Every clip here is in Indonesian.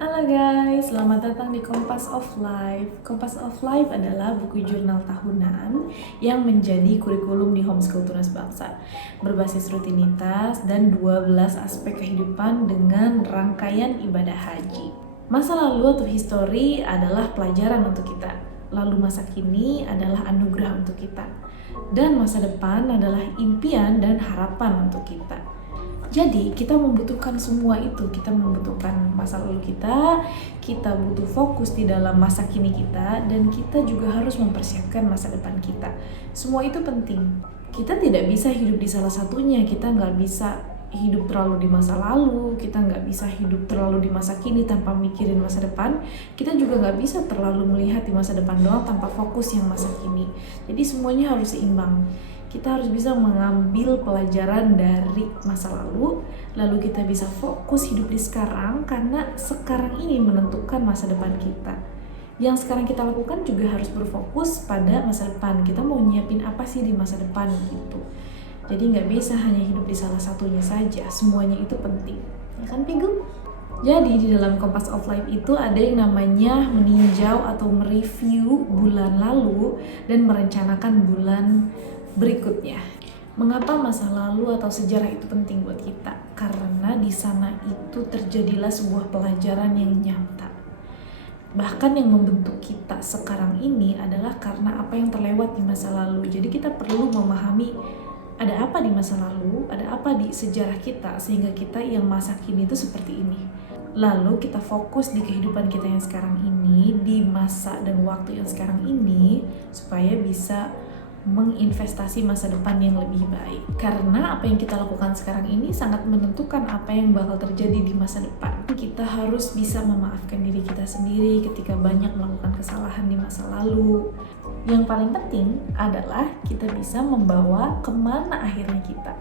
Halo guys, selamat datang di Kompas of Life. Kompas of Life adalah buku jurnal tahunan yang menjadi kurikulum di Homeschool Tunas Bangsa, berbasis rutinitas dan 12 aspek kehidupan dengan rangkaian ibadah haji. Masa lalu atau histori adalah pelajaran untuk kita, lalu masa kini adalah anugerah untuk kita, dan masa depan adalah impian dan harapan untuk kita. Jadi kita membutuhkan semua itu, kita membutuhkan masa lalu kita butuh fokus di dalam masa kini kita, dan kita juga harus mempersiapkan masa depan kita. Semua itu penting. Kita tidak bisa hidup di salah satunya, kita nggak bisa hidup terlalu di masa lalu, kita nggak bisa hidup terlalu di masa kini tanpa mikirin masa depan, kita juga nggak bisa terlalu melihat di masa depan doang tanpa fokus yang masa kini. Jadi semuanya harus seimbang. Kita harus bisa mengambil pelajaran dari masa lalu kita bisa fokus hidup di sekarang, karena sekarang ini menentukan masa depan kita. Yang sekarang kita lakukan juga harus berfokus pada masa depan. Kita mau nyiapin apa sih di masa depan gitu. Jadi nggak bisa hanya hidup di salah satunya saja, semuanya itu penting. Ya kan Pigu? Jadi di dalam Kompas of Life itu ada yang namanya meninjau atau mereview bulan lalu dan merencanakan bulan berikutnya. Mengapa masa lalu atau sejarah itu penting buat kita? Karena di sana itu terjadilah sebuah pelajaran yang nyata. Bahkan yang membentuk kita sekarang ini adalah karena apa yang terlewat di masa lalu. Jadi kita perlu memahami ada apa di masa lalu, ada apa di sejarah kita, sehingga kita yang masa kini itu seperti ini. Lalu kita fokus di kehidupan kita yang sekarang ini, di masa dan waktu yang sekarang ini, supaya bisa menginvestasi masa depan yang lebih baik. Karena apa yang kita lakukan sekarang ini sangat menentukan apa yang bakal terjadi di masa depan. Kita harus bisa memaafkan diri kita sendiri ketika banyak melakukan kesalahan di masa lalu. Yang paling penting adalah kita bisa membawa kemana akhirnya kita.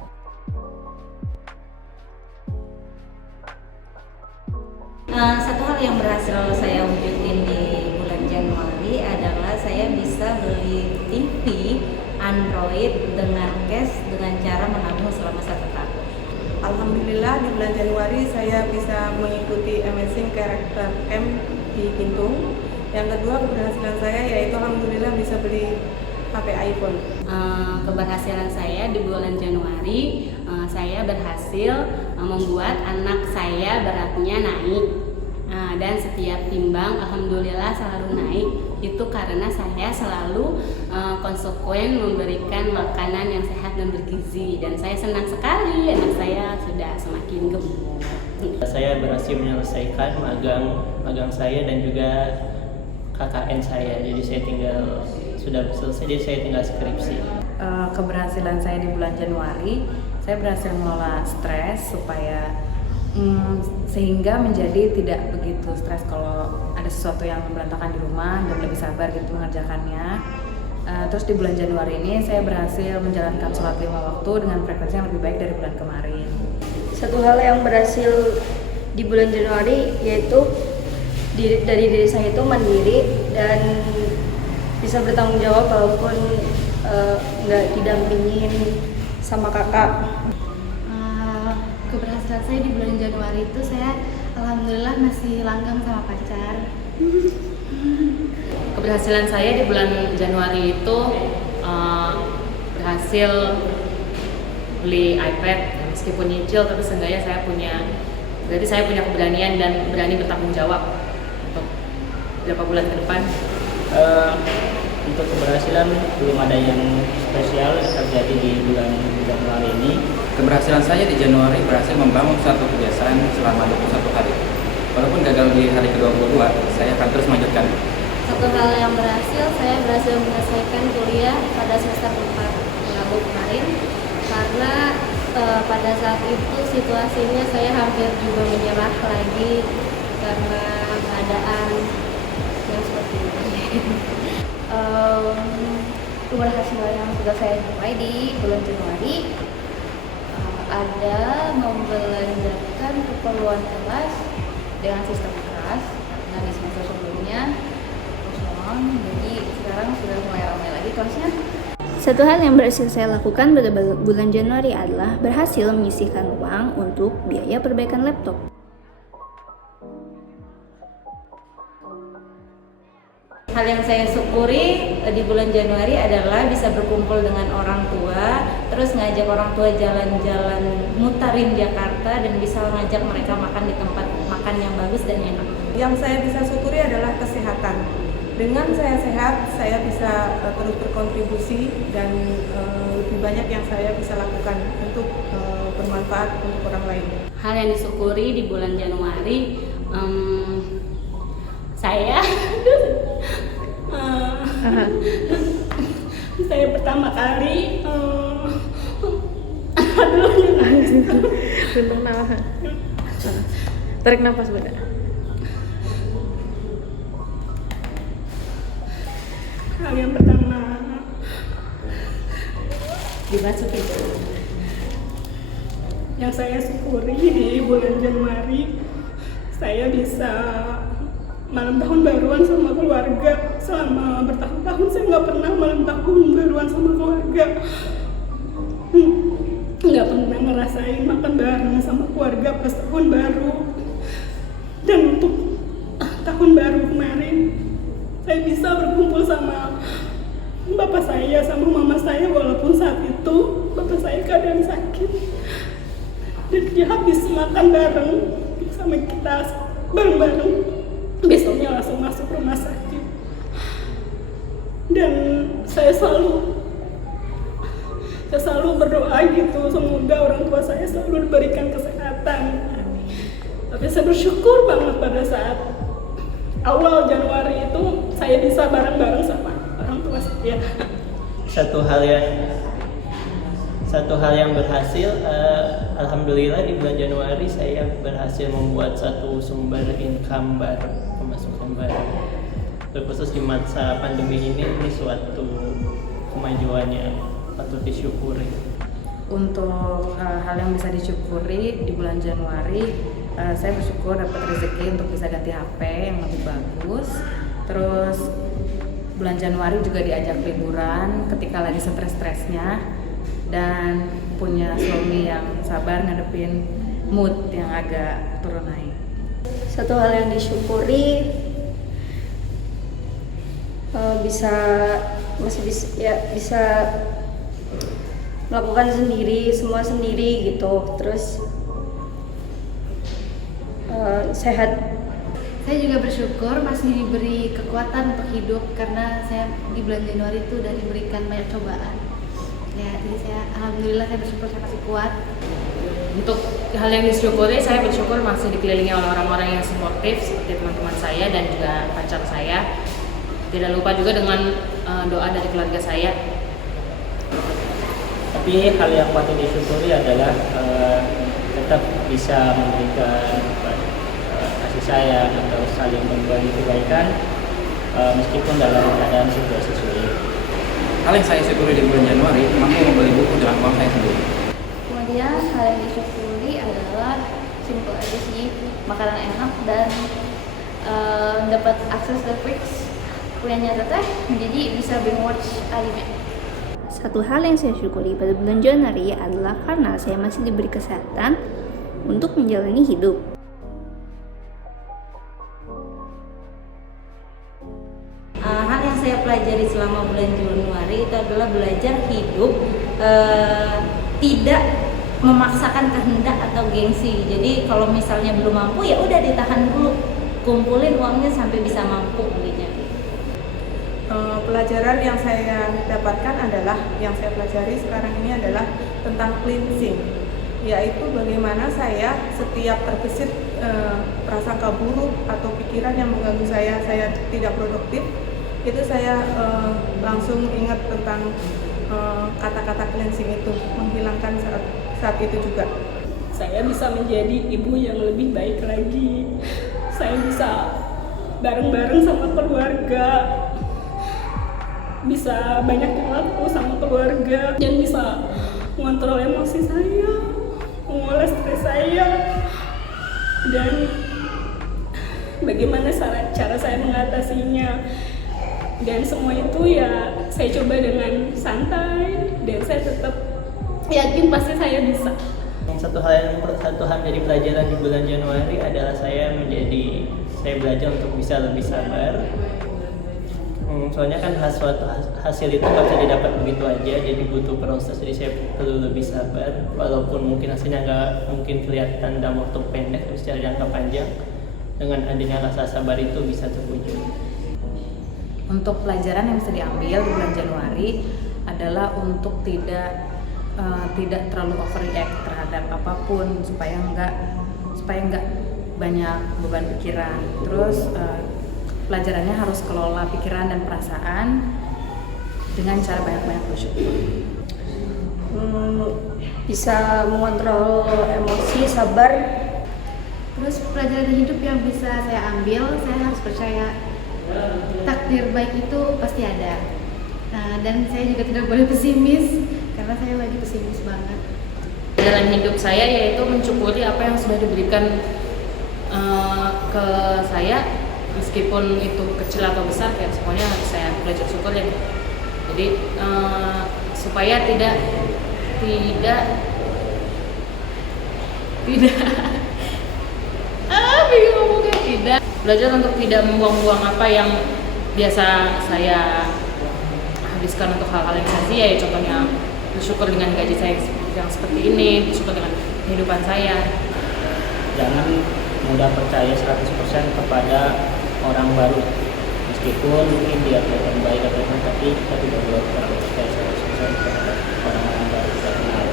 Satu hal yang berhasil saya wujudin di bulan Januari adalah saya bisa beli TV Android dengan cash dengan cara menabung selama 1 tahun. Alhamdulillah di bulan Januari saya bisa mengikuti Amazing Character Camp di Bintung. Yang kedua keberhasilan saya yaitu alhamdulillah bisa beli HP iPhone. Keberhasilan saya di bulan Januari, saya berhasil membuat anak saya beratnya naik. Dan setiap timbang alhamdulillah selalu naik. Itu karena saya selalu konsekuen memberikan makanan yang sehat dan bergizi, dan saya senang sekali anak saya sudah semakin gemuk. Saya berhasil menyelesaikan magang saya dan juga KKN saya. Jadi saya sudah selesai, jadi saya tinggal skripsi. Keberhasilan saya di bulan Januari, saya berhasil mengelola stres supaya sehingga menjadi tidak begitu stres kalau ada sesuatu yang berantakan di rumah, dan lebih sabar gitu mengerjakannya. Terus di bulan Januari ini saya berhasil menjalankan sholat 5 waktu dengan frekuensi yang lebih baik dari bulan kemarin. Satu hal yang berhasil di bulan Januari yaitu dari diri saya itu mandiri dan bisa bertanggung jawab walaupun nggak didampingin sama kakak. Keberhasilan saya di bulan Januari itu saya alhamdulillah masih langgeng sama pacar. Keberhasilan saya di bulan Januari itu berhasil beli iPad, meskipun nyicil tapi seenggaknya saya punya keberanian dan berani bertanggung jawab untuk beberapa bulan ke depan. Untuk keberhasilan belum ada yang spesial terjadi di bulan Januari ini. Keberhasilan saya di Januari berhasil membangun suatu kebiasaan selama 21 hari. Walaupun gagal di hari ke-22, saya akan terus melanjutkan. Satu hal yang saya berhasil menyelesaikan kuliah pada semester 4 Rabu kemarin, karena pada saat itu situasinya saya hampir juga menyerah lagi karena keadaan yang seperti ini. Keberhasilan yang sudah saya capai di bulan Januari ada membelanjakan keperluan kelas dengan sistem keras, karena di semester sebelumnya kosong, jadi sekarang sudah mulai ramai lagi kelasnya. Satu hal yang berhasil saya lakukan pada bulan Januari adalah berhasil menyisihkan uang untuk biaya perbaikan laptop. hal yang saya syukuri di bulan Januari adalah bisa berkumpul dengan orang tua, terus ngajak orang tua jalan-jalan mutarin Jakarta dan bisa ngajak mereka makan di tempat makan yang bagus dan enak. Yang saya bisa syukuri adalah kesehatan. Dengan saya sehat, saya bisa terus berkontribusi dan lebih banyak yang saya bisa lakukan untuk bermanfaat untuk orang lain. Hal yang disyukuri di bulan Januari, saya pertama kali tarik nafas Bunda. Hal yang pertama dimasukin. Yang saya syukuri di bulan Januari, saya bisa malam tahun baruan sama keluarga. Selama bertahun-tahun saya nggak pernah malam tahun baruan sama keluarga. Nggak pernah ngerasain makan bareng sama keluarga pas tahun baru. Dan untuk tahun baru kemarin, saya bisa berkumpul sama bapak saya sama mama saya, walaupun saat itu bapak saya keadaan sakit. Dan dia habis makan bareng sama kita bareng-bareng. Besoknya langsung masuk rumah sakit. Dan saya selalu berdoa gitu, semoga orang tua saya selalu diberikan kesehatan. Tapi saya bersyukur banget pada saat awal Januari itu saya bisa bareng-bareng sama orang tua saya. Satu hal yang berhasil, alhamdulillah di bulan Januari saya berhasil membuat satu sumber income baru, pemasukan baru. Terkhusus di masa pandemi ini suatu kemajuan yang patut disyukuri. Untuk hal yang bisa disyukuri di bulan Januari, saya bersyukur dapat rezeki untuk bisa ganti HP yang lebih bagus. Terus bulan Januari juga diajak liburan ketika lagi stres-stresnya, dan punya suami yang sabar ngadepin mood yang agak turun naik. Satu hal yang disyukuri bisa melakukan semua sendiri gitu. Terus sehat. Saya juga bersyukur masih diberi kekuatan untuk hidup karena saya di bulan Januari itu udah diberikan banyak cobaan. Ya, jadi saya alhamdulillah saya bersyukur saya masih kuat. Untuk hal yang disyukuri, saya bersyukur masih dikelilingi oleh orang-orang yang suportif seperti teman-teman saya dan juga pacar saya. Tidak lupa juga dengan doa dari keluarga saya. Tapi hal yang patut disyukuri adalah tetap bisa memberikan kasih sayang atau saling berbagi kebaikan meskipun dalam keadaan situasi sulit. Hal yang saya syukuri di bulan Januari, mampu membeli buku dengan uang saya sendiri. Kemudian hal yang disyukuri adalah simpel aja sih, makanan enak dan dapat akses Netflix punyanya teteh, jadi bisa binge watch anime. Satu hal yang saya syukuri pada bulan Januari adalah karena saya masih diberi kesehatan untuk menjalani hidup. Hal yang saya pelajari selama bulan Januari itu adalah belajar hidup tidak memaksakan kehendak atau gengsi. Jadi kalau misalnya belum mampu ya udah ditahan dulu, kumpulin uangnya sampai bisa mampu belinya. Pelajaran yang saya dapatkan adalah, yang saya pelajari sekarang ini adalah tentang cleansing, yaitu bagaimana saya setiap terbesit prasangka buruk atau pikiran yang mengganggu saya tidak produktif, itu saya langsung ingat tentang kata-kata cleansing itu, menghilangkan saat itu juga. Saya bisa menjadi ibu yang lebih baik lagi. Saya bisa bareng-bareng sama keluarga, bisa banyak waktu sama keluarga, yang bisa mengontrol emosi saya, mengolah stres saya, dan bagaimana cara saya mengatasinya. Dan semua itu ya saya coba dengan santai, dan saya tetap yakin pasti saya bisa. Satu hal dari pelajaran di bulan Januari adalah saya belajar untuk bisa lebih sabar. Soalnya kan suatu hasil itu nggak bisa didapat begitu aja, jadi butuh proses. Jadi saya perlu lebih sabar, walaupun mungkin hasilnya nggak mungkin kelihatan dalam waktu pendek, tapi secara jangka panjang dengan adanya rasa sabar itu bisa terwujud. Untuk pelajaran yang bisa diambil di bulan Januari adalah untuk tidak terlalu overreact terhadap apapun, supaya nggak banyak beban pikiran. Terus pelajarannya harus kelola pikiran dan perasaan dengan cara banyak-banyak bersyukur. Bisa mengontrol emosi, sabar. Terus pelajaran hidup yang bisa saya ambil, saya harus percaya takdir baik itu pasti ada. Dan saya juga tidak boleh pesimis, karena saya lagi pesimis banget. Jalan hidup saya yaitu mensyukuri apa yang sudah diberikan ke saya, meskipun itu kecil atau besar, kayak semuanya saya belajar syukur ya. Jadi supaya tidak bingung ngomongnya, tidak belajar untuk tidak membuang-buang apa yang biasa saya habiskan untuk hal-hal yang sia-sia, ya contohnya bersyukur dengan gaji saya yang seperti ini, bersyukur dengan kehidupan saya. Jangan mudah percaya 100% kepada orang baru, meskipun mungkin dia kelihatan baik atau apa, tapi kita tidak boleh terlalu percaya 100% kepada orang-orang baru kita kenal.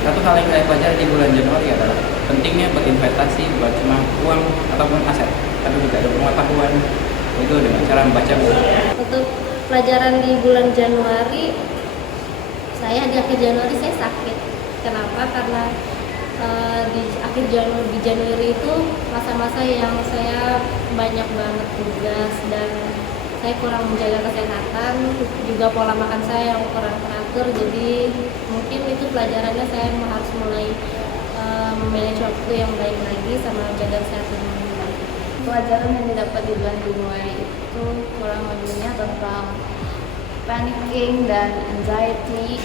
Satu hal yang saya pelajari di bulan Januari adalah pentingnya berinvestasi bukan cuma uang ataupun aset, tapi juga ada pengetahuan, itu dengan cara membaca buku. Untuk pelajaran di bulan Januari, di akhir Januari saya sakit. Kenapa? Karena di akhir Januari itu masa-masa yang saya banyak banget tugas dan saya kurang menjaga kesehatan, juga pola makan saya yang kurang teratur. Jadi mungkin itu pelajarannya, saya harus mulai memanage waktu yang baik lagi sama menjaga kesehatan yang baik. Pelajaran yang didapat di bulan Januari itu kurang lebihnya tentang panicking dan anxiety.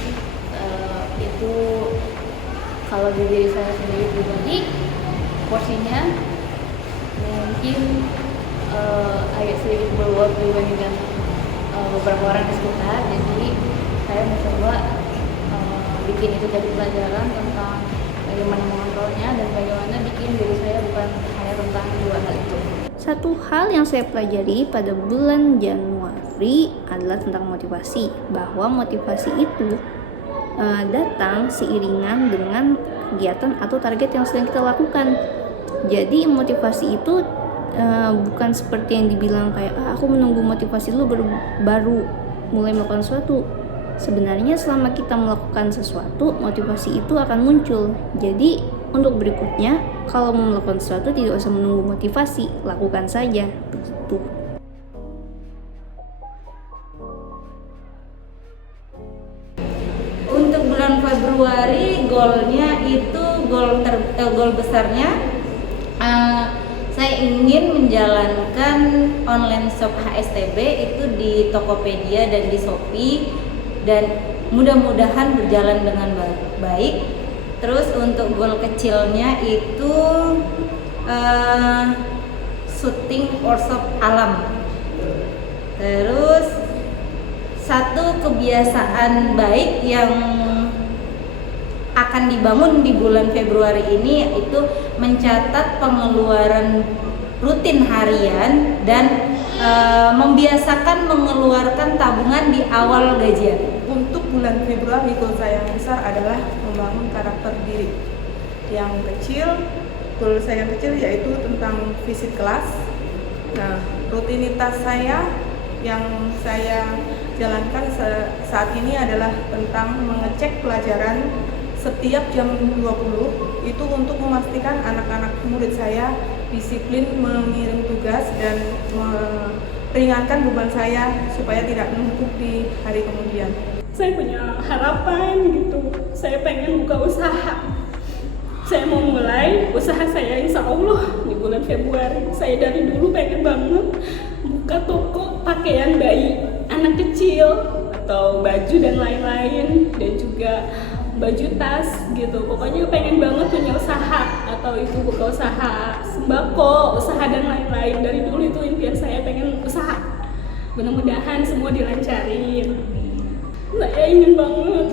Itu kalau di diri saya sendiri pribadi, porsinya mungkin agak sedikit meluap dibandingkan beberapa orang di sekitar. Jadi saya mencoba bikin itu jadi pelajaran tentang bagaimana mengontrolnya dan bagaimana bikin diri saya bukan hanya tentang dua hal itu. Satu hal yang saya pelajari pada bulan Januari adalah tentang motivasi, bahwa motivasi itu datang seiringan dengan kegiatan atau target yang sedang kita lakukan. Jadi motivasi itu bukan seperti yang dibilang kayak aku menunggu motivasi dulu baru mulai melakukan sesuatu. Sebenarnya selama kita melakukan sesuatu, motivasi itu akan muncul. Jadi untuk berikutnya, kalau mau melakukan sesuatu tidak usah menunggu motivasi, lakukan saja. Begitu. Untuk bulan Februari, goalnya itu goal besarnya saya ingin menjalankan online shop HSTB itu di Tokopedia dan di Shopee, dan mudah-mudahan berjalan dengan baik. Terus untuk goal kecilnya itu syuting workshop alam. Terus satu kebiasaan baik yang akan dibangun di bulan Februari ini itu mencatat pengeluaran rutin harian dan membiasakan mengeluarkan tabungan di awal gajian. Untuk bulan Februari, goal saya yang besar adalah membangun karakter diri. Yang kecil, goal saya yang kecil yaitu tentang visit kelas. Nah, rutinitas saya yang saya jalankan saat ini adalah tentang mengecek pelajaran setiap jam 20 itu untuk memastikan anak-anak murid saya disiplin mengirim tugas dan meringankan beban saya supaya tidak menumpuk di hari kemudian. Saya punya harapan gitu, saya pengen buka usaha. Saya mau mulai usaha saya insya Allah di bulan Februari. Saya dari dulu pengen banget buka toko pakaian bayi, anak kecil, atau baju dan lain-lain, dan juga baju tas gitu. Pokoknya pengen banget punya usaha, atau itu buka usaha sembako, usaha dan lain-lain. Dari dulu itu impian saya pengen usaha. Mudah-mudahan semua dilancarin. Saya ingin banget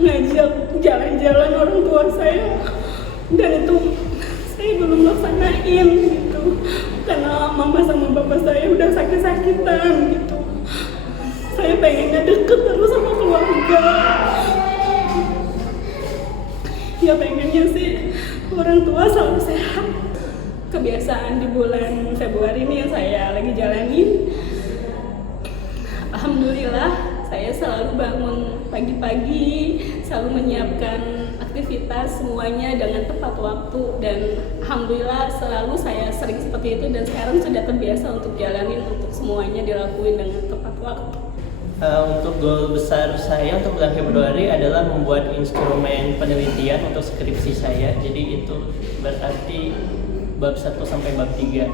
ngajak jalan-jalan orang tua saya, dan itu saya belum laksanain gitu karena mama sama bapak saya udah sakit-sakitan gitu. Saya pengennya deket terus sama keluarga. Ya pengennya sih orang tua selalu sehat. Kebiasaan di bulan Februari ini yang saya lagi jalanin, alhamdulillah saya selalu bangun pagi-pagi, selalu menyiapkan aktivitas semuanya dengan tepat waktu, dan alhamdulillah selalu saya sering seperti itu, dan sekarang sudah terbiasa untuk jalanin, untuk semuanya dilakuin dengan tepat waktu. Untuk goal besar saya untuk bulan Februari adalah membuat instrumen penelitian untuk skripsi saya. Jadi itu berarti bab 1 sampai bab 3.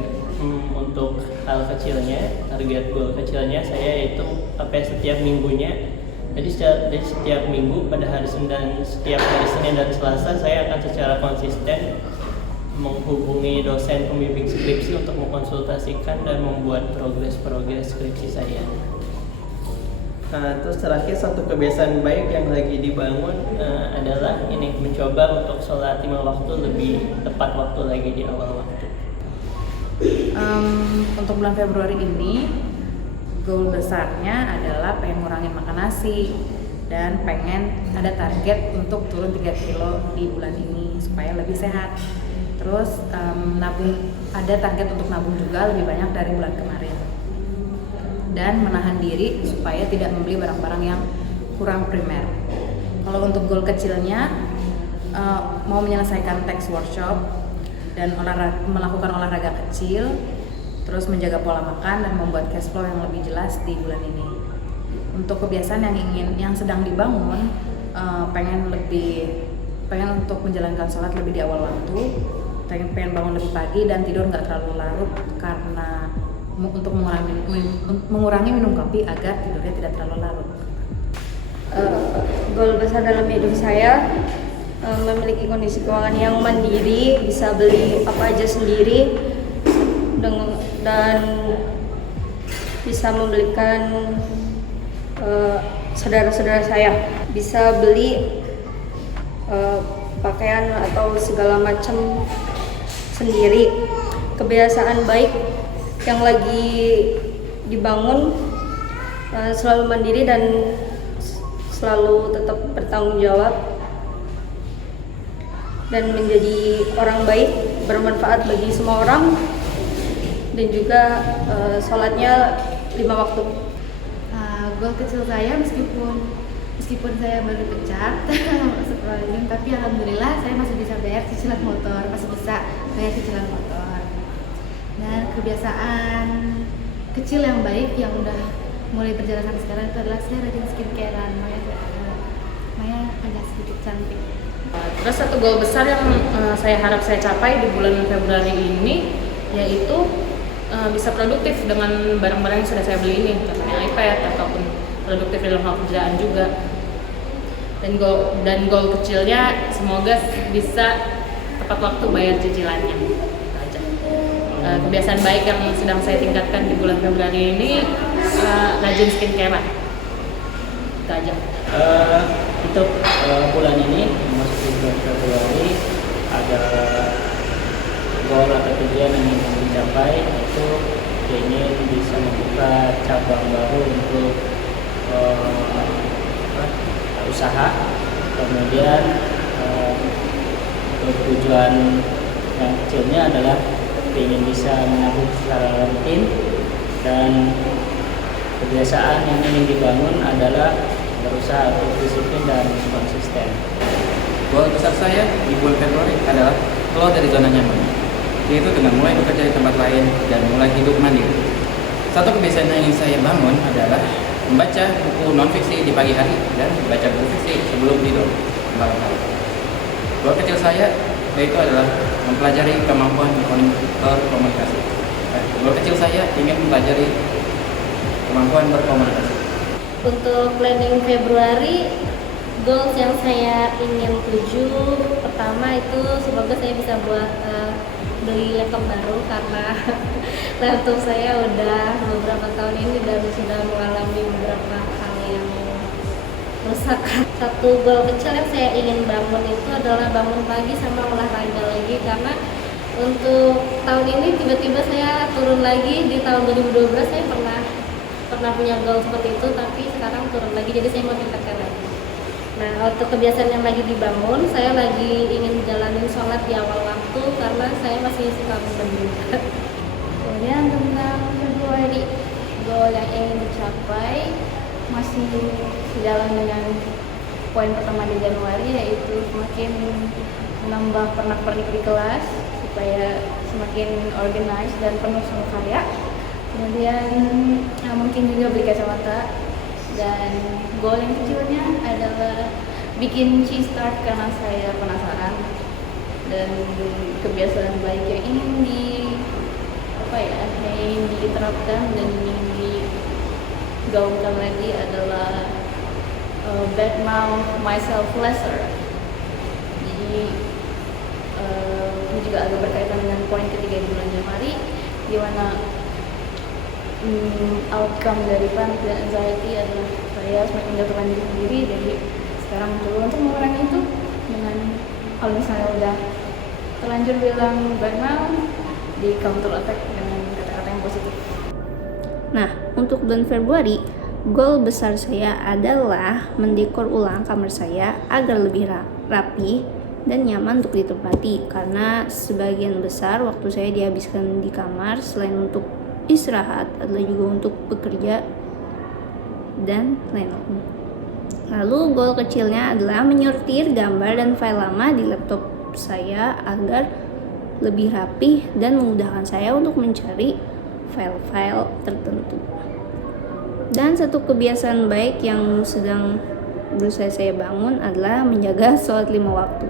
Untuk hal kecilnya, target goal kecilnya saya itu setiap minggunya. Jadi setiap minggu pada hari Senin, setiap hari Senin dan Selasa saya akan secara konsisten menghubungi dosen pembimbing skripsi untuk mengkonsultasikan dan membuat progres skripsi saya. Terus terakhir, satu kebiasaan baik yang lagi dibangun adalah ini, mencoba untuk sholat 5 waktu lebih tepat waktu lagi di awal waktu. Untuk bulan Februari ini goal besarnya adalah pengen ngurangin makan nasi dan pengen ada target untuk turun 3 kilo di bulan ini supaya lebih sehat. Terus ada target untuk nabung juga lebih banyak dari bulan kemarin, dan menahan diri supaya tidak membeli barang-barang yang kurang primer. Kalau untuk goal kecilnya, mau menyelesaikan teks workshop dan melakukan olahraga kecil, terus menjaga pola makan dan membuat cash flow yang lebih jelas di bulan ini. Untuk kebiasaan yang sedang dibangun, pengen untuk menjalankan sholat lebih di awal waktu, pengen bangun lebih pagi dan tidur nggak terlalu larut karena untuk mengurangi minum kopi agar tidurnya tidak terlalu larut. Goal besar dalam hidup saya memiliki kondisi keuangan yang mandiri, bisa beli apa aja sendiri, dan bisa membelikan saudara-saudara saya, bisa beli pakaian atau segala macam sendiri. Kebiasaan baik yang lagi dibangun, selalu mandiri dan selalu tetap bertanggung jawab dan menjadi orang baik, bermanfaat bagi semua orang, dan juga sholatnya 5 waktu. Goal kecil saya meskipun saya baru pecat tapi alhamdulillah saya masih bisa bayar cicilan motor, dan kebiasaan kecil yang baik yang udah mulai berjalan sampai sekarang itu adalah saya rajin skincarean. Maya agak sedikit cantik. Terus satu goal besar yang saya harap saya capai di bulan Februari ini yaitu bisa produktif dengan barang-barang yang sudah saya beli ini, contohnya iPad ataupun produktif dalam hal kerjaan juga. Dan goal kecilnya semoga bisa tepat waktu bayar cicilannya. Kebiasaan baik yang sedang saya tingkatkan di bulan Februari ini rajin skincare. Itu aja. Untuk bulan ini memasuki bulan Februari ada goal atau tujuan yang ingin dicapai, itu ingin bisa membuka cabang baru untuk usaha. Kemudian untuk tujuan yang kecilnya adalah ingin bisa menabung secara rutin, dan kebiasaan yang ingin dibangun adalah berusaha untuk disiplin dan konsisten. Goal besar saya di bulan Februari adalah keluar dari zona nyaman, yaitu dengan mulai bekerja di tempat lain dan mulai hidup mandiri. Satu kebiasaan yang ingin saya bangun adalah membaca buku non-fiksi di pagi hari dan membaca buku fiksi sebelum tidur malam hari. Goal kecil saya yaitu adalah mempelajari kemampuan berkomunikasi. Goal kecil saya ingin mempelajari kemampuan berkomunikasi. Untuk planning Februari, goals yang saya ingin tuju, pertama itu semoga saya bisa beli laptop baru karena laptop saya udah beberapa tahun ini dan sudah mengalami beberapa hal yang rusak. Satu goal kecil yang saya ingin bangun itu adalah bangun pagi sama olahraga lagi, karena untuk tahun ini tiba-tiba saya turun lagi. Di tahun 2012 saya pernah punya goal seperti itu, tapi sekarang turun lagi, jadi saya mau tingkatkan lagi. Nah, untuk kebiasaan yang lagi dibangun, saya lagi ingin jalanin sholat di awal waktu karena saya masih suka menunda. Kemudian tentang Februari, goal yang ingin dicapai masih sejalan dengan poin pertama di Januari, yaitu semakin menambah pernak-pernik di kelas supaya semakin organized dan penuh sama karya. Kemudian mungkin juga beli kacamata, dan goal yang kecilnya adalah bikin cheese tart karena saya penasaran. Dan kebiasaan baik yang ingin diterapkan dan ingin digaungkan lagi adalah badmouth myself lesser. Jadi ini juga agak berkaitan dengan poin ketiga di bulan Januari, di mana outcome dari panic dan anxiety adalah saya semakin jatuhkan diri sendiri. Jadi sekarang mencoba untuk mengurangi itu dengan, kalau misalnya udah terlanjur bilang burnout, di counter attack dengan kata-kata yang positif. Nah, untuk bulan Februari, goal besar saya adalah mendekor ulang kamar saya agar lebih rapi dan nyaman untuk ditempati, karena sebagian besar waktu saya dihabiskan di kamar selain untuk istirahat adalah juga untuk bekerja dan lain-lain. Lalu goal kecilnya adalah menyortir gambar dan file lama di laptop saya agar lebih rapih dan memudahkan saya untuk mencari file-file tertentu. Dan satu kebiasaan baik yang sedang berusaha saya bangun adalah menjaga sholat 5 waktu.